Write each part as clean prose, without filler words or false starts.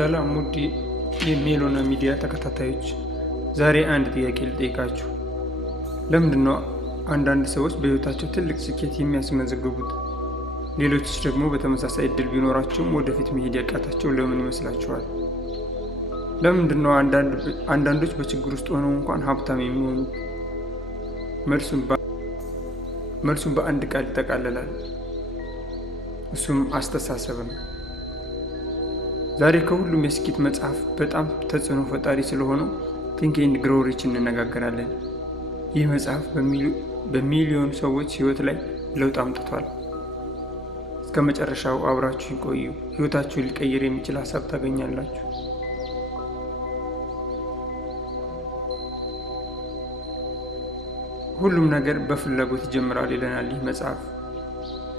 ሰላም ውድ የሜሎና ሚዲያ ተከታታዮች፣ ዛሬ አንድ ጥያቄ ልጠይቃችሁ። ለምንድን ነው አንዳንድ ሰዎች በህይወታቸው ትልቅ ስኬት የሚያስመዘግቡት? ሌሎች ደግሞ በተመሳሳይ እድል ቢኖራቸውም ወደፊት መሄድ ያቃታቸው ለምን ይመስላችኋል? ለምንድን ነው አንዳንዶች በችግር ውስጥ ሆነው እንኳን ሀብታም የሚሆኑት? መልሱም በአንድ ቃል ይጠቃለላል። እሱም አስተሳሰብ ነው። ዛሬ ከሁሉም የስኬት መጽሐፍ በጣም ተጽዕኖ ፈጣሪ ስለሆነው ቲንክ ኤንድ ግሮው ሪች እንነጋገራለን። ይህ መጽሐፍ በሚሊዮን ሰዎች ህይወት ላይ ለውጥ አምጥቷል። እስከ መጨረሻው አብራችሁ ቆዩ። ህይወታችሁን ሊቀይር የሚችል ሀሳብ ታገኛላችሁ። ሁሉም ነገር በፍላጎት ይጀምራል ይለናል ይህ መጽሐፍ።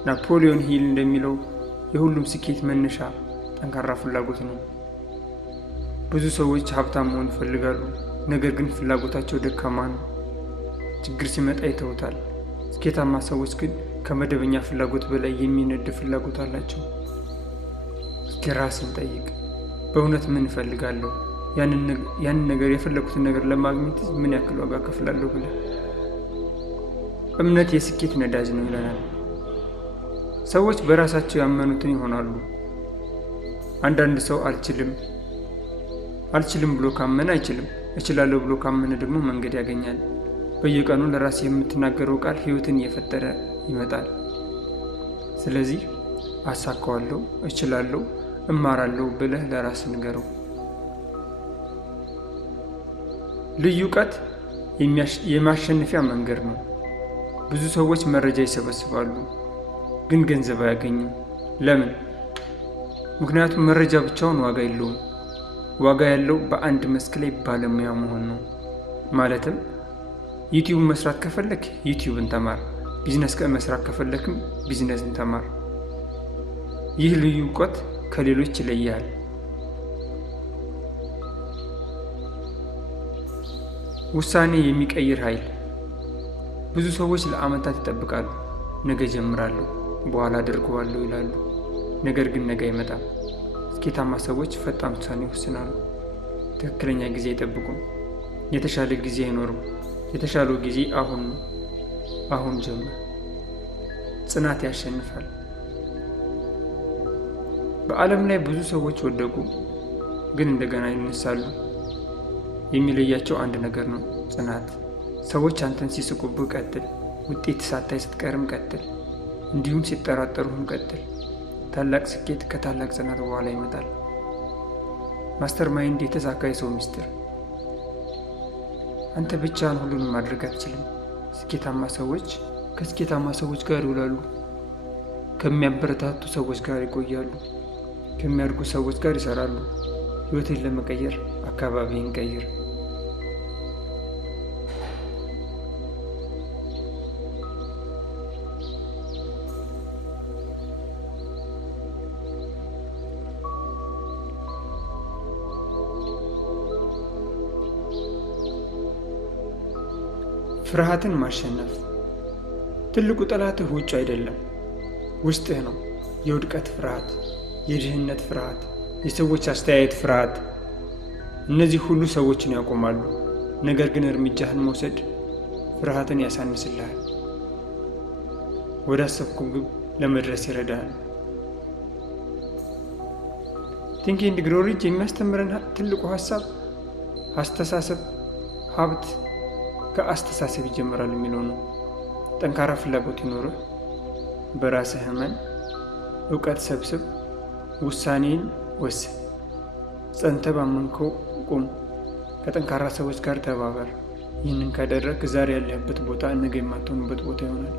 ናፖሊዮን ሂል እንደሚለው የሁሉም ስኬት መነሻ ጠንካራ ፍላጎት ነው። ብዙ ሰዎች ሀብታም መሆን ይፈልጋሉ፣ ነገር ግን ፍላጎታቸው ደካማ ነው። ችግር ሲመጣ ይተውታል። ስኬታማ ሰዎች ግን ከመደበኛ ፍላጎት በላይ የሚነድ ፍላጎት አላቸው። እስኪ ራስን ጠይቅ፣ በእውነት ምን እፈልጋለሁ? ያንን ነገር የፈለጉትን ነገር ለማግኘት ምን ያክል ዋጋ ከፍላለሁ ብለህ። እምነት የስኬት ነዳጅ ነው ይለናል። ሰዎች በራሳቸው ያመኑትን ይሆናሉ። አንዳንድ ሰው አልችልም ብሎ ካመነ አይችልም፣ እችላለሁ ብሎ ካመነ ደግሞ መንገድ ያገኛል። በየቀኑ ለራስ የምትናገረው ቃል ህይወትን እየፈጠረ ይመጣል። ስለዚህ አሳካዋለሁ፣ እችላለሁ፣ እማራለሁ ብለህ ለራስ ንገረው። ልዩ እውቀት የማሸነፊያ መንገድ ነው። ብዙ ሰዎች መረጃ ይሰበስባሉ፣ ግን ገንዘብ አያገኙም። ለምን? ምክንያቱም መረጃ ብቻውን ዋጋ የለውም። ዋጋ ያለው በአንድ መስክ ላይ ባለሙያ መሆን ነው። ማለትም ዩቲዩብ መስራት ከፈለክ ዩቲዩብን ተማር፣ ቢዝነስ መስራት ከፈለክም ቢዝነስን ተማር። ይህ ልዩ እውቀት ከሌሎች ይለያል። ውሳኔ የሚቀይር ኃይል። ብዙ ሰዎች ለዓመታት ይጠብቃሉ። ነገ ጀምራለሁ፣ በኋላ አድርገዋለሁ ይላሉ። ነገር ግን ነገ አይመጣም። ስኬታማ ሰዎች ፈጣን ውሳኔ ይወስናሉ። ትክክለኛ ጊዜ አይጠብቁም። የተሻለ ጊዜ አይኖርም። የተሻለው ጊዜ አሁን ነው። አሁን ጀምር። ጽናት ያሸንፋል። በዓለም ላይ ብዙ ሰዎች ወደቁ፣ ግን እንደገና ይነሳሉ። የሚለያቸው አንድ ነገር ነው፣ ጽናት። ሰዎች አንተን ሲስቁብህ ቀጥል፣ ውጤት ሳታይ ስትቀርም ቀጥል፣ እንዲሁም ሲጠራጠሩህም ቀጥል። ታላቅ ስኬት ከታላቅ ጽናት በኋላ ይመጣል። ማስተር ማይንድ የተሳካ የሰው ሚስጥር። አንተ ብቻህን ሁሉንም ማድረግ አትችልም። ስኬታማ ሰዎች ከስኬታማ ሰዎች ጋር ይውላሉ፣ ከሚያበረታቱ ሰዎች ጋር ይቆያሉ፣ ከሚያድጉ ሰዎች ጋር ይሰራሉ። ህይወትን ለመቀየር አካባቢን ቀይር። ፍርሃትን ማሸነፍ። ትልቁ ጠላትህ ውጭ አይደለም፣ ውስጥህ ነው። የውድቀት ፍርሃት፣ የድህነት ፍርሃት፣ የሰዎች አስተያየት ፍርሃት፣ እነዚህ ሁሉ ሰዎችን ያቆማሉ። ነገር ግን እርምጃህን መውሰድ ፍርሃትን ያሳንስልሃል፣ ወደ አሰብኩ ግብ ለመድረስ ይረዳሃል። ቲንክ ኤንድ ግሮው ሪች የሚያስተምረን ትልቁ ሀሳብ አስተሳሰብ ሀብት ከአስተሳሰብ ይጀምራል የሚለው ነው። ጠንካራ ፍላጎት ይኖርህ፣ በራስህ እመን፣ እውቀት ሰብስብ፣ ውሳኔን ወስን፣ ጸንተህ ባመንከው ቁም፣ ከጠንካራ ሰዎች ጋር ተባበር። ይህንን ካደረግህ ዛሬ ያለህበት ቦታ ነገ የማትሆንበት ቦታ ይሆናል።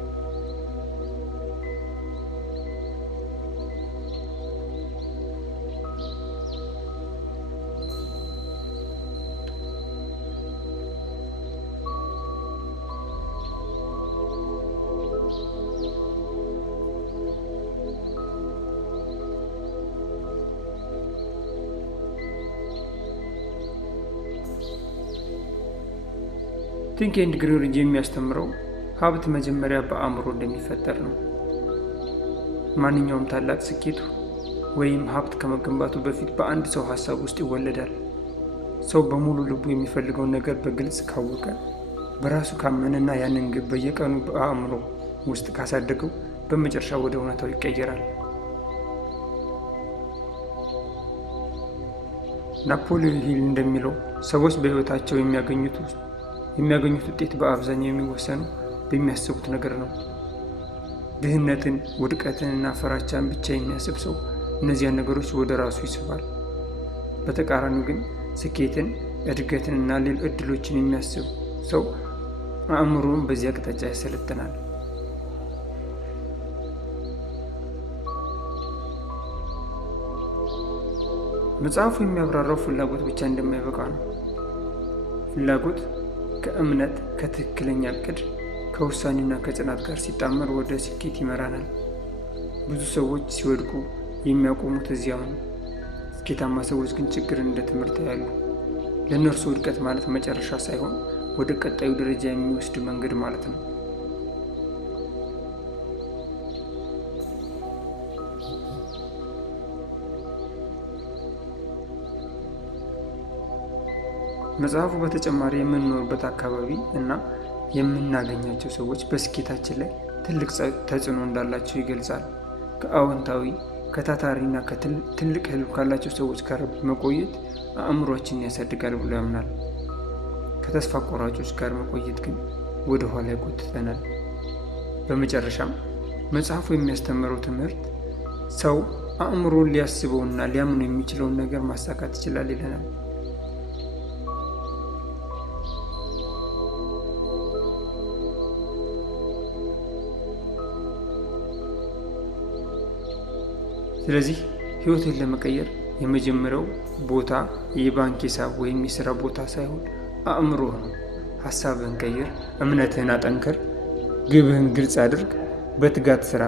ቲንክ ኤንድ ግሮው ሪች የሚያስተምረው ሀብት መጀመሪያ በአእምሮ እንደሚፈጠር ነው። ማንኛውም ታላቅ ስኬት ወይም ሀብት ከመገንባቱ በፊት በአንድ ሰው ሀሳብ ውስጥ ይወለዳል። ሰው በሙሉ ልቡ የሚፈልገውን ነገር በግልጽ ካወቀ፣ በራሱ ካመነና ያንን ግብ በየቀኑ በአእምሮ ውስጥ ካሳደገው በመጨረሻ ወደ እውነታው ይቀየራል። ናፖሊዮን ሂል እንደሚለው ሰዎች በሕይወታቸው የሚያገኙት ውጤት በአብዛኛው የሚወሰነው በሚያስቡት ነገር ነው። ድህነትን፣ ውድቀትንና ፍራቻን ብቻ የሚያስብ ሰው እነዚያን ነገሮች ወደ ራሱ ይስባል። በተቃራኒው ግን ስኬትን፣ እድገትን እና ሌሎች እድሎችን የሚያስብ ሰው አእምሮውን በዚህ አቅጣጫ ያሰለጥናል። መጽሐፉ የሚያብራራው ፍላጎት ብቻ እንደማይበቃ ነው። ፍላጎት ከእምነት፣ ከትክክለኛ እቅድ፣ ከውሳኔና ከጽናት ጋር ሲጣመር ወደ ስኬት ይመራናል። ብዙ ሰዎች ሲወድቁ የሚያቆሙት እዚያው ነው። ስኬታማ ሰዎች ግን ችግርን እንደ ትምህርት ያሉ። ለእነርሱ ውድቀት ማለት መጨረሻ ሳይሆን ወደ ቀጣዩ ደረጃ የሚወስድ መንገድ ማለት ነው። መጽሐፉ በተጨማሪ የምንኖርበት አካባቢ እና የምናገኛቸው ሰዎች በስኬታችን ላይ ትልቅ ተጽዕኖ እንዳላቸው ይገልጻል። ከአዎንታዊ፣ ከታታሪና ትልቅ ህልም ካላቸው ሰዎች ጋር መቆየት አእምሯችንን ያሳድጋል ብሎ ያምናል። ከተስፋ ቆራጮች ጋር መቆየት ግን ወደ ኋላ ይጎትተናል። በመጨረሻም መጽሐፉ የሚያስተምረው ትምህርት ሰው አእምሮን ሊያስበውና ሊያምነው የሚችለውን ነገር ማሳካት ይችላል ይለናል። ስለዚህ ህይወትን ለመቀየር የመጀመሪያው ቦታ የባንክ ሂሳብ ወይም የሥራ ቦታ ሳይሆን አእምሮህ ነው። ሐሳብህን ቀይር፣ እምነትህን አጠንክር፣ ግብህን ግልጽ አድርግ፣ በትጋት ስራ።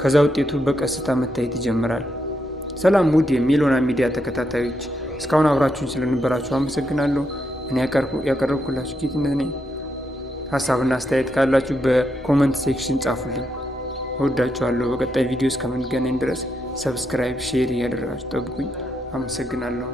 ከዛ ውጤቱ በቀስታ መታየት ይጀምራል። ሰላም ውድ የሚሎና ሚዲያ ተከታታዮች፣ እስካሁን አብራችሁን ስለነበራችሁ አመሰግናለሁ። እኔ ያቀረብኩላችሁ ጌትነት ነኝ። ሀሳብና አስተያየት ካላችሁ በኮመንት ሴክሽን ጻፉልኝ። እወዳችኋለሁ። በቀጣይ ቪዲዮ እስከምንገናኝ ድረስ ሰብስክራይብ፣ ሼር እያደረጋችሁ ጠብቁኝ። አመሰግናለሁ።